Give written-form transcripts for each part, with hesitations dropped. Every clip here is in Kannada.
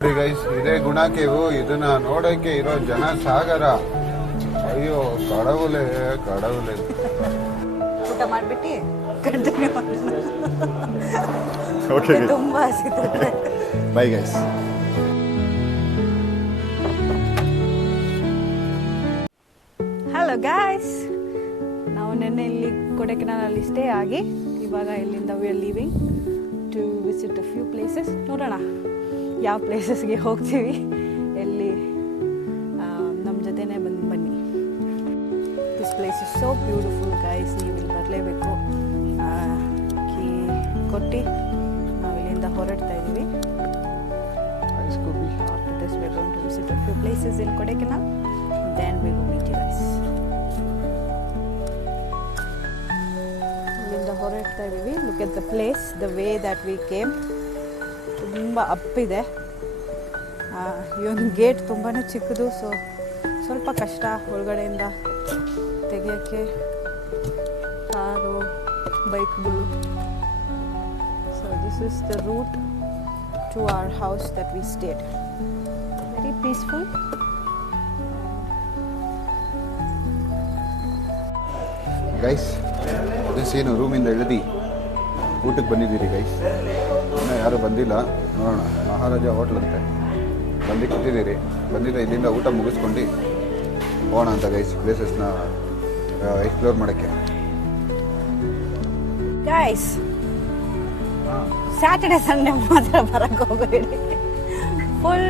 ಗೈಸ್, ಇದೇ ಗುಣ ಕೇವು. ಇದನ್ನ ನೋಡಕ್ಕೆ ಇರೋ ಜನ ಸಾಗರ. ಅಯ್ಯೋ ಕಡವುಲೆ ಕಡವುಲೆ. ಊಟ ಮಾಡ್ಬಿಟ್ಟು ಕಂಟಿನ್ಯೂ ಓಕೆ, ತುಂಬಾ ಹಸಿತದೆ. Bye guys. ಹಲೋ ಗಾಯ್ಸ್, ನಾವು ನೆನ್ನೆ ಇಲ್ಲಿ ಕೊಡೈಕೆನಾಲಲ್ಲಿ ಸ್ಟೇ ಆಗಿ ಇವಾಗ ಇಲ್ಲಿಂದ we are leaving to visit a few places. ನೋಡೋಣ ಯಾವ ಪ್ಲೇಸಸ್ಗೆ ಹೋಗ್ತೀವಿ, ಎಲ್ಲಿ ನಮ್ಮ ಜೊತೆನೇ ಬನ್ನಿ. This place is so beautiful guys, ನೀವು ಇಲ್ಲಿ ಬರಲೇಬೇಕು. ಕೀ ಕೊಟ್ಟು ನಾವು ಇಲ್ಲಿಂದ ಹೊರಡ್ತಾ ಇದ್ದೀವಿ. After this we are going to visit a few places in Kodaikanal, then we will meet you guys. ಇಲ್ಲಿಂದ ಹೊರಡ್ತಾ ಇದ್ದೀವಿ. Look at the place, the way that we came. ತುಂಬ ಅಪ್ ಇದೆ. ಈ ಒಂದು ಗೇಟ್ ತುಂಬಾ ಚಿಕ್ಕದು, ಸೊ ಸ್ವಲ್ಪ ಕಷ್ಟ ಒಳಗಡೆಯಿಂದ ತೆಗಿಯೋಕ್ಕೆ ಕಾರು ಬೈಕ್ಗಳು. So this is the route to our house that we stayed. Very peaceful. Guys, ಅದೇ ಸೀನು. ರೂಮಿಂದ ಇಳಿದು ಊಟಕ್ಕೆ ಬಂದಿದ್ದೀರಿ ಗೈಸ್. ಇನ್ನೂ ಯಾರೂ ಬಂದಿಲ್ಲ, ನೋಡೋಣ. ಮಹಾರಾಜ ಹೋಟ್ಲ್ ಅಂತೆ ಬಂದು ಕೂತಿದ್ದೀರಿ. ಬಂದಿದ್ದ ಇಲ್ಲಿಂದ ಊಟ ಮುಗಿಸ್ಕೊಂಡು ಹೋಗೋಣ ಅಂತ ಗೈಸ್, ಪ್ಲೇಸಸ್ನ ಎಕ್ಸ್ಪ್ಲೋರ್ ಮಾಡೋಕ್ಕೆ. Guys, ಸ್ಯಾಟರ್ಡೆ ಸಂಡೇ ಮಾತ್ರ ಬರಕ್ಕೆ ಹೋಗಬೇಡಿ. ಫುಲ್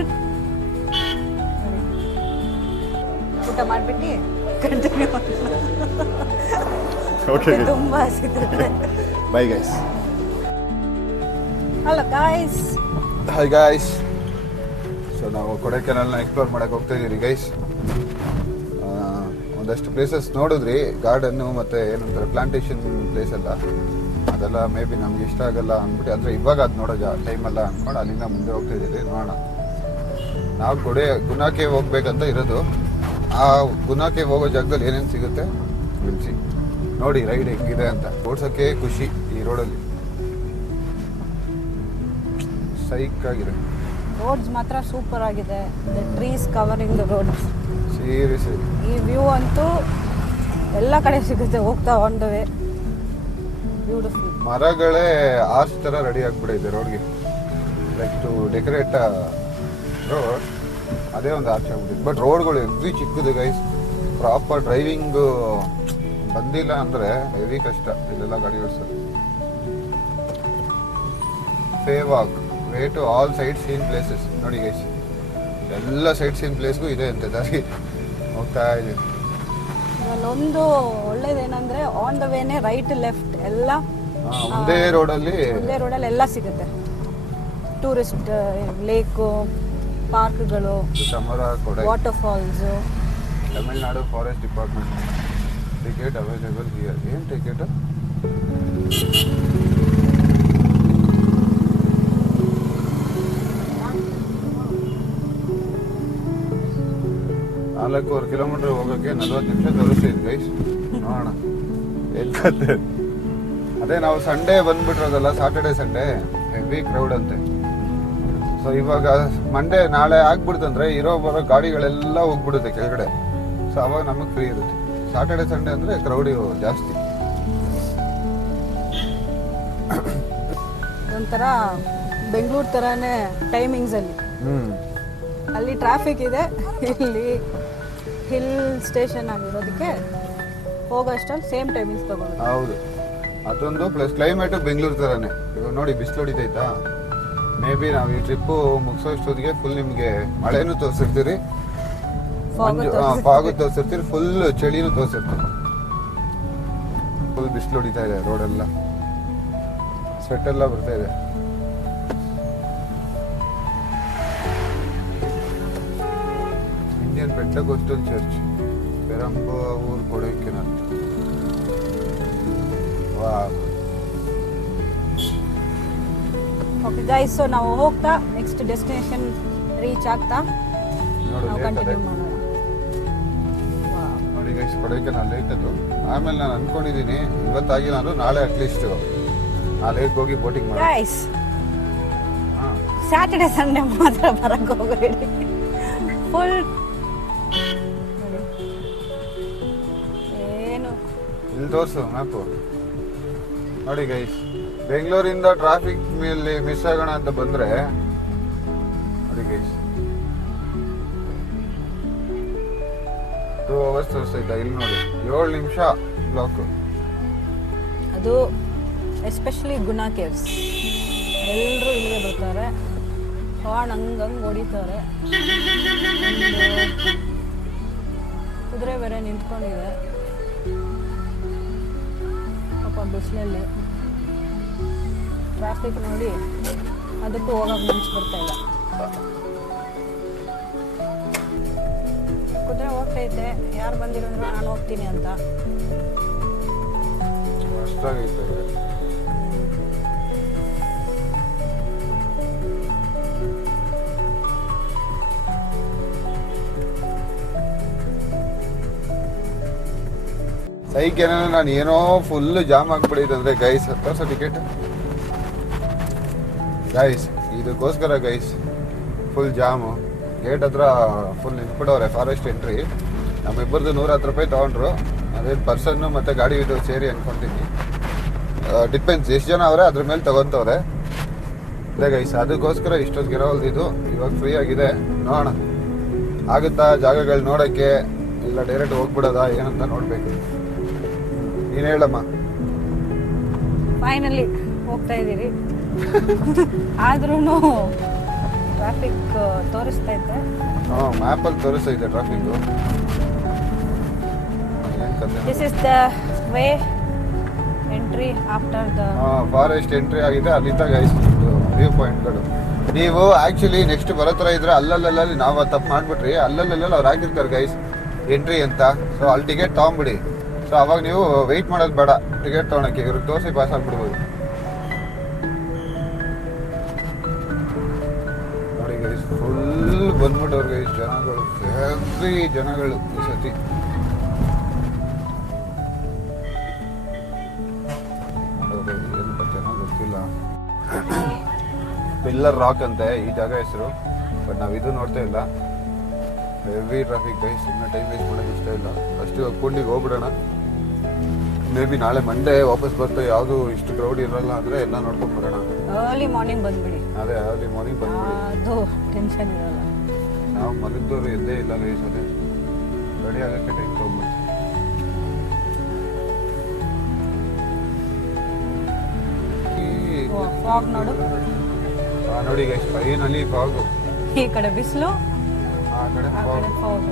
ಊಟ ಮಾಡಿಬಿಟ್ಟು ಕಂಟಿನ್ಯೂ ಓಕೆ, ತುಂಬ ಹಸಿತದೆ. Bye guys. Hello guys. Hi guys. So ನಾವು ಕೊಡೈಕೆನಾಲ್ನ ಎಕ್ಸ್ಪ್ಲೋರ್ ಮಾಡೋಕ್ಕೆ ಹೋಗ್ತಾ ಇದ್ದೀರಿ ಗೈಸ್. ಒಂದಷ್ಟು ಪ್ಲೇಸಸ್ ನೋಡಿದ್ರಿ, ಗಾರ್ಡನ್ನು ಮತ್ತು ಏನಂತಾರೆ ಪ್ಲಾಂಟೇಶನ್ ಪ್ಲೇಸ್ ಎಲ್ಲ. ಅದೆಲ್ಲ ಮೇ ಬಿ ನಮ್ಗೆ ಇಷ್ಟ ಆಗಲ್ಲ ಅಂದ್ಬಿಟ್ಟು, ಅಂದರೆ ಇವಾಗ ಅದು ನೋಡೋ ಟೈಮಲ್ಲ ಅಂದ್ಕೊಂಡು ಅಲ್ಲಿಂದ ಮುಂದೆ ಹೋಗ್ತಾ ಇದ್ದೀರಿ. ನೋಡೋಣ. ನಾವು ಗುಣಕ್ಕೆ ಹೋಗ್ಬೇಕಂತ ಇರೋದು. ಆ ಗುಣಕ್ಕೆ ಹೋಗೋ ಜಾಗದಲ್ಲಿ ಏನೇನು ಸಿಗುತ್ತೆ ಬಿಡಿಸಿ ನೋಡಿ. ರೈಡ್ ಹೆಂಗಿದೆ ಅಂತ ಓಡ್ಸೋಕ್ಕೆ ಖುಷಿ. ಈ ರೋಡಲ್ಲಿ ಸೈಕ್ ಆಗಿದೆ. ರೋಡ್ಸ್ ಮಾತ್ರ ಸೂಪರ್ ಆಗಿದೆ. The trees covering the road. Seriously ಈ ವ್ಯೂ ಅಂತೂ ಎಲ್ಲ ಕಡೆ ಸಿಗುತ್ತೆ ಹೋಗ್ತಾ ಆನ್ ದ ವೇ. ಬ್ಯೂಟಿಫುಲ್. ಮರಗಳೇ ಆರ್ಚ್ ಥರ ರೆಡಿ ಆಗಿಬಿಟ್ಟಿದೆ ರೋಡ್ಗೆ. ಲೈಕ್ ಟು ಡೆಕೋರೇಟ್ ರೋಡ್, ಅದೇ ಒಂದು ಆರ್ಚ್ ಆಗ್ಬಿಟ್ಟಿದೆ. ಬಟ್ ರೋಡ್ಗಳು ಹೆವಿ ಚಿಕ್ಕದು ಗೈಸ್. ಪ್ರಾಪರ್ ಡ್ರೈವಿಂಗು ಬಂದಿಲ್ಲ ಅಂದರೆ ಹೆವಿ ಕಷ್ಟ ಇಲ್ಲೆಲ್ಲ ಗಾಡಿ ಓಡಿಸೋದು. ಫೇವಾಗ್ way to all sight seen places. ನೋಡಿ ಗೈಸ್, ಎಲ್ಲ ಸೈಟ್ ಸೀನ್ ಪ್ಲೇಸ್ಗೂ ಇದೆ ಅಂತೆ ದಾರಿ. ಹೋಗ್ತಾ ಇದ್ದೀವಿ. ಒಂದು ಒಳ್ಳೇದೇನಂದ್ರೆ ಆನ್ ದ ವೇನೆ ರೈಟ್ ಲೆಫ್ಟ್ ಎಲ್ಲ ಒಂದೇ ರೋಡಲ್ಲಿ ಎಲ್ಲ ಸಿಗುತ್ತೆ. ಟೂರಿಸ್ಟ್ ಲೇಕು, ಪಾರ್ಕ್ಗಳು, ಸಮರ, Kodai, waterfalls. Tamil Nadu forest department. Ticket available here. ಏನು ಟಿಕೆಟ್? ನಾಲ್ಕೂವರೆ ಕಿಲೋಮೀಟರ್ ಹೋಗೋಕ್ಕೆ 40 ನಿಮಿಷ ತೋರಿಸ್ತಿದ್ವಿ ಗೈಸ್. ನೋಡೋಣ ಎಲ್ಕತ್ತೆ. ಅದೇ ನಾವು ಸಂಡೇ ಬಂದ್ಬಿಟ್ರೋದಲ್ಲ, ಸಾಟರ್ಡೆ ಸಂಡೇ ಹೆವಿ ಕ್ರೌಡ್ ಅಂತೆ. ಸೊ ಇವಾಗ ಮಂಡೇ ನಾಳೆ ಆಗ್ಬಿಡ್ತಂದ್ರೆ ಬರೋ ಗಾಡಿಗಳೆಲ್ಲ ಹೋಗ್ಬಿಡುತ್ತೆ ಕೆಳಗಡೆ. ಸೊ ಅವಾಗ ನಮಗೆ ಫ್ರೀ ಇರುತ್ತೆ. ಸಾಟರ್ಡೆ ಸಂಡೇ ಅಂದರೆ ಕ್ರೌಡ್ ಜಾಸ್ತಿ. ಒಂಥರ ಬೆಂಗಳೂರು ಥರನೇ ಟೈಮಿಂಗ್ಸಲ್ಲಿ. ಅಲ್ಲಿ ಟ್ರಾಫಿಕ್ ಇದೆ, ಇಲ್ಲಿ ಹಿಲ್ ಸ್ಟೇಷನ್ ಆಗಿರೋದಕ್ಕೆ ಹೋಗೋಷ್ಟಲ್ಲಿ ಸೇಮ್ ಟೈಮಿಂಗ್ಸ್ ತಗೊಂಡು. ಹೌದು, ಅದೊಂದು ಪ್ಲಸ್ ಕ್ಲೈಮೇಟು ಬೆಂಗಳೂರು ಥರನೇ. ಇವಾಗ ನೋಡಿ ಬಿಸಿಲು ಹೊಡಿತೈತಾ. ಮೇ ಬಿ ನಾವು ಈ ಟ್ರಿಪ್ಪು ಮುಗಿಸೋಷ್ಟೊತ್ತಿಗೆ ಫುಲ್ ನಿಮಗೆ ಮಳೆನೂ ತೋರಿಸಿರ್ತೀರಿ, ಫಾಗು ತೋರಿಸಿರ್ತೀರಿ, ಫುಲ್ ಚಳಿನೂ ತೋರಿಸಿರ್ತೀರಿ. ಫುಲ್ ಬಿಸಿಲು ಹೊಡಿತಾ ಇದೆ, ರೋಡೆಲ್ಲ ಸ್ವೆಟ್ ಎಲ್ಲ ಬರ್ತಾ ಇದೆ. Indian Pentecostal church, Perambur, Kodaikanal. Okay guys, so ನಾವು ಹೋಗ್ತಾ ನೆಕ್ಸ್ಟ್ ಡೆಸ್ಟಿನೇಷನ್ ರೀಚ್ ಆಗ್ತಾ ನಾವು ಕಂಟಿನ್ಯೂ ಮಾಡೋಣ. ನೋಡಿ ಗೈಸ್, ಕೊಡೈಕೆನಾಲ್ ಲೇಕ್ ಅದು. ಆಮೇಲೆ ನಾನು ಅನ್ಕೊಂಡಿದ್ದೀನಿ ಇವತ್ತಾಗಿಲ್ಲ ಅಂದ್ರೂ ನಾಳೆ ಅಟ್ಲೀಸ್ಟ್ ಆ ಲೇಕ್ ಹೋಗಿ ಬೋಟಿಂಗ್ ಮಾಡಿ. ಗೈಸ್, ಸ್ಯಾಟರ್ಡೆ ಸಂಡೇ ಮಾತ್ರ ಬರಕ್ಕೆ ಹೋಗಬೇಡಿ. ಫುಲ್ ಏನು ಇಲ್ಲಿ ತೋರಿಸು ಮ್ಯಾಪು ನೋಡಿ ಗೈಸ್. ಬೆಂಗಳೂರಿಂದ ಟ್ರಾಫಿಕ್ ಮೇಲೆ ಮಿಸ್ ಆಗೋಣ ಅಂತ ಬಂದ್ರೆ ನೋಡಿ ಗೈಸ್ 2 hours ತೋರಿಸ್ತೈತಾ. ಇಲ್ಲಿ ನೋಡಿ 7 ನಿಮಿಷ ಬ್ಲಾಕ್. ಅದು ಎಸ್ಪೆಷಲಿ ಗುಣಾ ಕೇವ್ಸ್. ಎಲ್ಲರೂ ಇಲ್ಲಿಗೆ ಬರ್ತಾರೆ, ಹಾರ್ನ್ ಹಂಗಂಗೆ ಹೊಡಿತಾರೆ. ಕುದುರೆ ಬೇರೆ ನಿಂತ್ಕೊಂಡಿದೆ ಪಾಪ ಬಿಸಿಲಲ್ಲಿ. ಟ್ರಾಫಿಕ್ ನೋಡಿ ಅದಕ್ಕೂ ಹೋಗಕ್ಕೆ ಮನ್ಸು ಬರ್ತಾ ಇಲ್ಲ. ಕುದುರೆ ಹೋಗ್ತೈತೆ, ಯಾರು ಬಂದಿರೋದ್ರು ನಾನು ಹೋಗ್ತೀನಿ ಅಂತ. ಅಷ್ಟಾಗೈತೆ. ಸೈಕೇನ ನಾನು ಏನೋ ಫುಲ್ ಜಾಮ್ ಆಗ್ಬಿಟ್ಟಿದೆ ಅಂದ್ರೆ ಗೈಸ್. ತೋರ್ಸೋ ಟಿಕೆಟ್ ಗೈಸ್. ಇದಕ್ಕೋಸ್ಕರ ಗೈಸ್ ಫುಲ್ ಜಾಮು. ಗೇಟ್ ಹತ್ರ ಫುಲ್ ನಿಂತ್ಬಿಡವ್ರೆ. ಫಾರೆಸ್ಟ್ ಎಂಟ್ರಿ ನಮ್ಮಿಬ್ಬರದು 110 ರೂಪಾಯಿ ತೊಗೊಂಡ್ರು. ಅದೇನು ಪರ್ಸನ್ನು ಮತ್ತು ಗಾಡಿ ಇದು ಸೇರಿ ಅನ್ಕೊಂತೀನಿ. ಡಿಪೆಂಡ್ಸ್ ಎಷ್ಟು ಜನ ಅವರೇ ಅದ್ರ ಮೇಲೆ ತಗೊತವ್ರೆ. ಅದೇ ಗೈಸ್ ಅದಕ್ಕೋಸ್ಕರ ಇಷ್ಟೊತ್ತಿಗೆ ಇರೋಲ್ದಿದ್ದು. ಇವಾಗ ಫ್ರೀ ಆಗಿದೆ, ನೋಡೋಣ ಆಗುತ್ತಾ ಜಾಗಗಳು ನೋಡೋಕ್ಕೆ, ಇಲ್ಲ ಡೈರೆಕ್ಟ್ ಹೋಗ್ಬಿಡೋದಾ ಏನಂತ ನೋಡಬೇಕು. ನೀನು ಹೇಳಮ್ಮ. ಫೈನಲಿ ಹೋಗ್ತಾ ಇದ್ದೀರಿ. ಆದ್ರೂ ಟ್ರಾಫಿಕ್ ತೋರಿಸ್ತೈತೆ. ಮ್ಯಾಪಲ್ಲಿ ತೋರಿಸ್ತೈತೆ traffic. This is the way entry after the forest entry ಆಗಿದೆ. ಅಲ್ಲಿಂದ ಗೈಸ್ ವ್ಯೂ ಪಾಯಿಂಟ್ಗಳು. ನೀವು ಆ್ಯಕ್ಚುಲಿ ನೆಕ್ಸ್ಟ್ ಬರೋ ಥರ ಇದ್ರೆ ಅಲ್ಲಲ್ಲಿ ನಾವು ತಪ್ಪು ಮಾಡಿಬಿಟ್ರಿ. ಅಲ್ಲಲ್ಲಿ ಅವ್ರು ಹಾಕಿರ್ತಾರೆ ಗೈಸ್ ಎಂಟ್ರಿ ಅಂತ. ಸೊ ಅಲ್ಲಿ ಟಿಕೆಟ್ ತೊಗೊಂಬಿಡಿ. ಸೊ ಅವಾಗ ನೀವು ವೆಯ್ಟ್ ಮಾಡೋದು ಬೇಡ ಟಿಕೆಟ್ ತೊಗೊಳಕ್ಕೆ. ಇವ್ರಿಗೆ ತೋರಿಸಿ ಪಾಸ್ ಆಗ್ಬಿಡ್ಬೋದು. ನೋಡಿ ಗೈಸ್ ಫುಲ್ ಬಂದ್ಬಿಟ್ಟವ್ರು ಗೈಸ್ ಜನಗಳು. ಹೆವಿ ಜನಗಳು ಈ ಸತಿ. ಏನಂತ ಚೆನ್ನಾಗಿ ಗೊತ್ತಿಲ್ಲ. ಪಿಲ್ಲರ್ ರಾಕ್ ಅಂತೆ ಈ ಜಾಗ ಹೆಸರು. ಬಟ್ ನಾವು ಇದು ನೋಡ್ತಾ ಇಲ್ಲ. Heavy traffic guys. ಇನ್ನು ಟೈಮ್ ವೇಸ್ಟ್ ಮಾಡೋಕ್ಕೆ ಇಷ್ಟ ಇಲ್ಲ. ಫಸ್ಟ್ ಇವಾಗ ಪೂಂಡಿಗೆ ಹೋಗ್ಬಿಡೋಣ. ಮೇ ಬಿ ನಾಳೆ ಮಂಡೇ ವಾಪಸ್ ಬರ್ತಾ ಯಾವುದು ಇಷ್ಟು ಕ್ರೌಡ್ ಇರಲ್ಲ ಅಂದರೆ ಎಲ್ಲ ನೋಡ್ಕೊಂಡು ಬರೋಣ. ಅರ್ಲಿ ಮಾರ್ನಿಂಗ್ ಬಂದ್ಬಿಡಿ. ಅದೇ ಅರ್ಲಿ ಮಾರ್ನಿಂಗ್ ಬಂದ್ಬಿಡಿ. ಅದು ಟೆನ್ಷನ್ ಇರಲ್ಲ. ನಾವು ಮಲಗಿದವರು ಎದ್ದೇ ಇಲ್ಲ ಗೈಸ್. ಅದೇ ರೆಡಿ ಆಗೋಕ್ಕೆ ಟೈಮ್ ತೊಗೊಂಡ್ಬಿಡ್ತೀವಿ. ಫಾಗ್ ನೋಡು. ನೋಡಿ ಗೈಸ್ ಫೈನಲಿ ಫಾಗು. ಈ ಕಡೆ ಬಿಸಿಲು, ಆ ಕಡೆ ಆ ಫಾಗ್. ಕಡೆ ಫಾಗ್.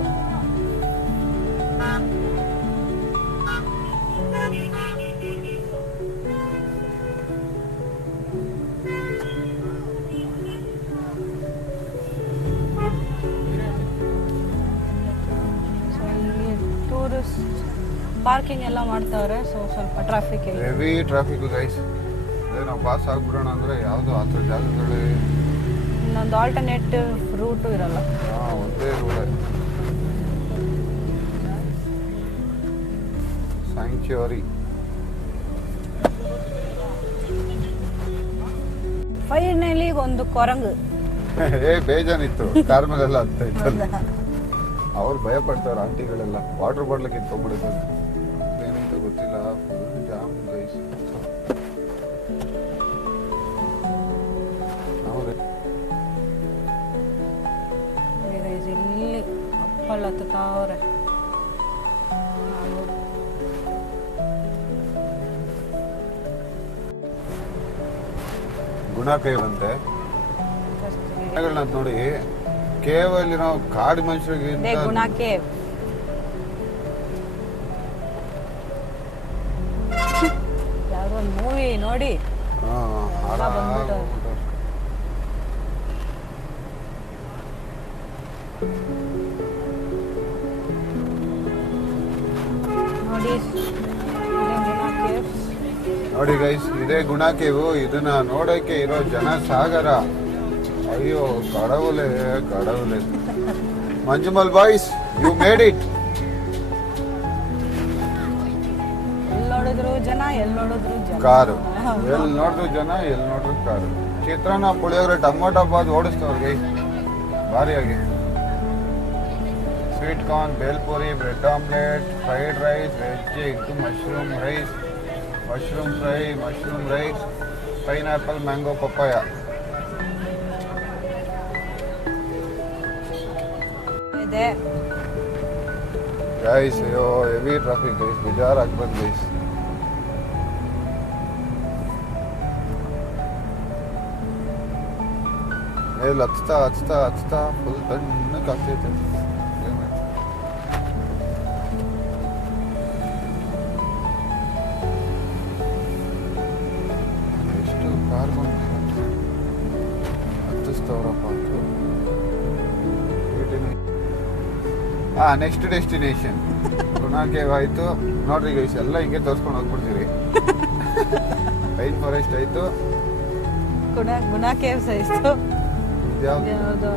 ಸೊ ಇಲ್ಲಿ ಟೂರಿಸ್ಟ್ ಪಾರ್ಕಿಂಗ್ ಎಲ್ಲ ಮಾಡ್ತಾವ್ರೆ. ಸೊ ಸ್ವಲ್ಪ ಟ್ರಾಫಿಕ್ ಇದೆ. Heavy traffic guys. ಅದೇ ನಾವು ಪಾಸ್ ಆಗ್ಬಿಡೋಣ ಅಂದರೆ ಯಾವುದು ಆ ಥರ ಜಾಗಗಳು ಇನ್ನೊಂದು ಆಲ್ಟರ್ನೇಟಿವ್ ರೂಟು ಇರಲ್ಲ. ಒಂದೇ ರೂಢ. ಸ್ಯಾಂಕ್ಚುರಿ. ಫೈನಲಿ ಒಂದು ಕೊರಂಗು. ಬೇಜಾನಿತ್ತು ಕಾರ್ ಮೇಲೆಲ್ಲ ಹತ್ತ ಇತ್ತಲ್ಲ. ಅವ್ರು ಭಯ ಪಡ್ತಾರೆ ಆಂಟಿಗಳೆಲ್ಲ. Water bottle ಕಿತ್ಕೊಂಡ್ಬಿಡುತ್ತೆ. ಏನಂತ ಗೊತ್ತಿಲ್ಲ. Full jam guys. ಇಲ್ಲಿ ಅಪ್ಪಲ್ಲಿ ಹತ್ತವ್ರೆ. ಗುಣ ಕೇವ್ ಅಂತೆ. ನೋಡಿ ಕೇವ್ ಅಲ್ಲಿ ನಾವು ಕಾಡು ಮನುಷ್ಯರಿಗೆ ಗುಣ ಕೇವ್. ಯಾವ್ದೋ ಒಂದು ಮೂವಿ ನೋಡಿ ಬಂದ್ಬಿಟ್ಟು ನೋಡಿ. ನೋಡಿ ಗೈಸ್ ಇದೇ ಗುಣ ಕೇವು. ಇದನ್ನ ನೋಡಕ್ಕೆ ಇರೋ ಜನ ಸಾಗರ. ಅಯ್ಯೋ ಕಡವುಲೆ ಕಡವುಲೆ. Manjummel boys you made it. ಎಲ್ಲಿ ನೋಡಿದ್ರು ಜನ, ಎಲ್ಲಿ ನೋಡಿದ್ರು ಜನ. ಕಾರು ಎಲ್ಲಿ ನೋಡಿದ್ರು ಜನ, ಎಲ್ಲಿ ನೋಡಿದ್ರು ಕಾರು. ಚಿತ್ರಾನ್ನ ಪುಳಿಯೋಗರೆ ಟೊಮೊಟೊ ಬಾತ್ ಓಡಿಸ್ತವ್ರಿಗೆ ಭಾರಿಯಾಗಿ. Sweet corn, bhelpuri, bread omelette, fried rice, veg egg, mushroom rice, mushroom fry, mushroom rice, pineapple, mango, papaya. ಇದೆ ಗೈಸ್ ಅಯ್ಯೋ ಹೆವಿ ಟ್ರಾಫಿಕ್ ಗೈಸ್, ಬೇಜಾರಾಗ್ಬಂದು ಗೈಸ್. ಮೇಲೆ ಹಚ್ತಾ ಫುಲ್ ತಣ್ಣಕ್ಕೆ ಆಗ್ತೈತೆ. ಎಷ್ಟು ಕಾರ್ಕೊಂಡು ಹತ್ತಿಸ್ತವ್ರಪ್ಪ ಅಂತ. ನೆಕ್ಸ್ಟ್ ಡೆಸ್ಟಿನೇಷನ್ ಗುಣಾ ಕೇವ್ ಆಯ್ತು ನೋಡ್ರಿ ಗೈಸ್, ಎಲ್ಲ ಹಿಂಗೆ ತೋರ್ಸ್ಕೊಂಡು ಹೋಗ್ಬಿಡ್ತೀರಿ. ಪೈನ್ ಫಾರೆಸ್ಟ್ ಆಯ್ತು, ಗುಣಾ ಕೇವ್ಸ್ ಆಯ್ತು. ಇದ್ಯಾವ್ದು ಯಾವ್ದು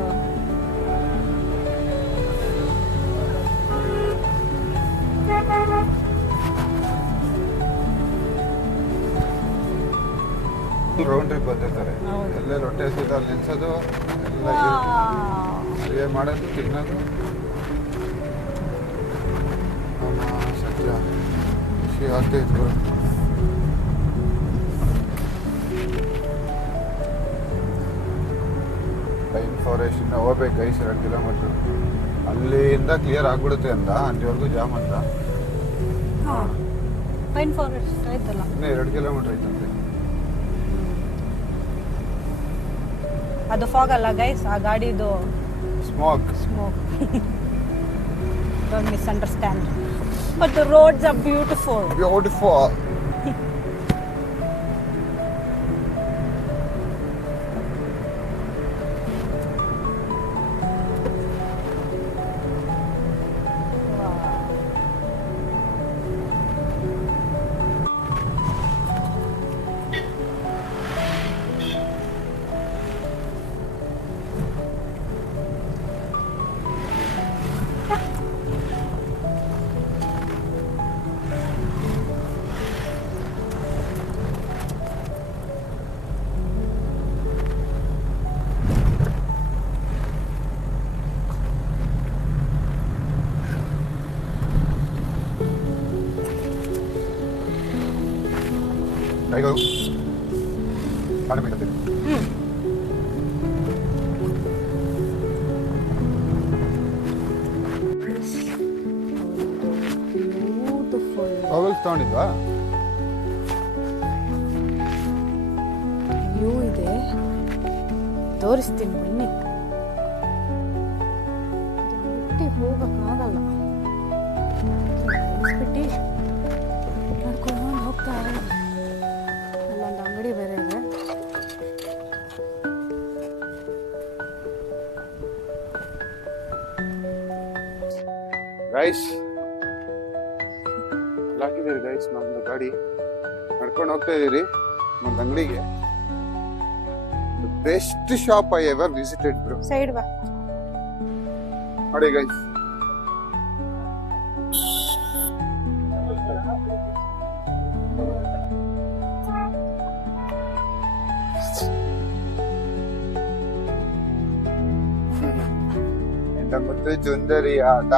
ರೌಂಡ್ ಟ್ರಿಪ್ ಬಂದಿರ್ತಾರೆ. ಹೌದು. ಎಲ್ಲೇ ರೊಟ್ಟೆ ಹಸಿದ ಅಲ್ಲಿ ನಿಲ್ಸೋದು, ಎಲ್ಲ ಅಡುಗೆ ಮಾಡೋದು, ತಿನ್ನೋದು. ಸತ್ಯ ಖುಷಿ ಆಗ್ತೈತು. ಪೈನ್ ಫಾರೆಸ್ಟ್ ಇಂದ ಹೋಗ್ಬೇಕು ಗೈಸ್ 2 ಕಿಲೋಮೀಟರ್. ಅಲ್ಲಿಂದ ಕ್ಲಿಯರ್ ಆಗ್ಬಿಡುತ್ತೆ ಅಂದ, ಅಲ್ಲಿವರೆಗೂ ಜಾಮ್ ಅಂತ. ಪೈನ್ ಫಾರೆಸ್ಟ್ ಆಯ್ತಲ್ಲ. ಇನ್ನೂ 2 ಕಿಲೋಮೀಟರ್ ಐತಂತೆ. ಅದು ಫಾಗ್ ಅಲ್ಲ ಗೈಸ್, ಆ ಗಾಡಿದು smoke. Don't misunderstand. But the roads R beautiful. Beautiful. ಕೈಗಳು ಕಡಿಮೆ ಇರ್ತದೆ. ಬ್ಯೂಟಿಫುಲ್. ಅವಲ್ ತಗೊಂಡಿದ್ವಾ? ವ್ಯೂ ಇದೆ, ತೋರಿಸ್ತೀನಿ ಬನ್ನಿ. ಬಿಟ್ಟು ಹೋಗಕ್ಕಾಗಲ್ಲ, ಬಿಟ್ಟು ನಡ್ಕೊಂಡು ಹೋಗ್ತಾ ಇದ್ದೀನಿ. ಅಲ್ಲೊಂದು ಅಂಗಡಿ ಬೇರೆ ಇದೆ. ಗೈಸ್ ಹಾಕಿದ್ದೀರಿ ಗೈಸ್, ನಮ್ದು ಗಾಡಿ ನಡ್ಕೊಂಡು ಹೋಗ್ತಾ ಇದೀರಿ ಒಂದು ಅಂಗಡಿಗೆ. Best shop I ever visited bro. Side ಬಾ. ನೋಡಿ ಗೈಸ್, ಮತ್ತು ಚುಂದರಿ ಆಟ,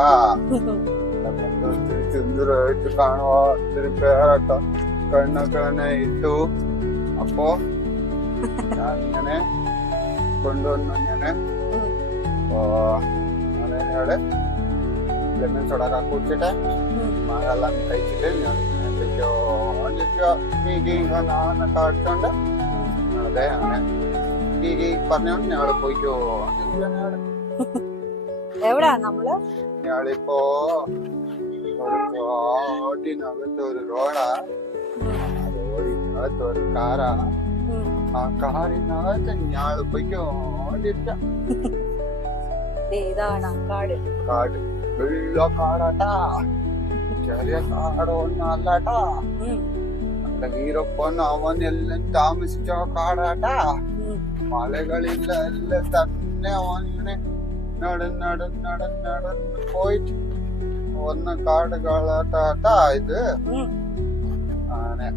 ಚುಂದರ ಇಟ್ಟು ಕಾಣುವ ತಿರುಪೇರಾಟ, ಕಣ್ಣ ಕಣ್ಣ ಇಟ್ಟು ಅಪ್ಪೋ ನಾನೇ ಕೊಂಡು ನಾನೇನೆ ನಾನೇನು ಹೇಳೆ ಲೆಮನ್ ಸೋಡಾ ಹಾಕ್ಬಿಡ್ಸಿಟ್ಟೆ ಮಾಡಲ್ಲ കഴിച്ചിട്ട് ഞാൻ എന്തൊക്കെയോ മീറ്റിംഗ് ನಾನು കാണിച്ചോണ്ട് അതെ അങ്ങനെ ഈ പറഞ്ഞോണ്ട് ഞങ്ങള് പോയിക്കോ. എവിടാ നമ്മള്? ഞങ്ങളിപ്പോ ഒരു റോഡിനകത്ത് ഒരു റോഡാ, റോഡിനകത്ത് ഒരു കാറാ, ആ കാറിനകത്ത് ഞങ്ങള് പോയിക്കോണ്ടിരിക്കാം. ഇതാണ് കാട്. കാട് വെള്ള കാടാട്ടാ, ചെറിയ കാടൊന്നും അല്ലാട്ടാ. നമ്മുടെ വീരപ്പൻ അവനെല്ലാം താമസിച്ച കാടാട്ടാ. മലകളില്ല എല്ലാം തന്നെ അവനിങ്ങനെ നടന്ന് പോയിട്ട് വന്ന കാടുകളാട്ടാ ഇത്. അങ്ങനെ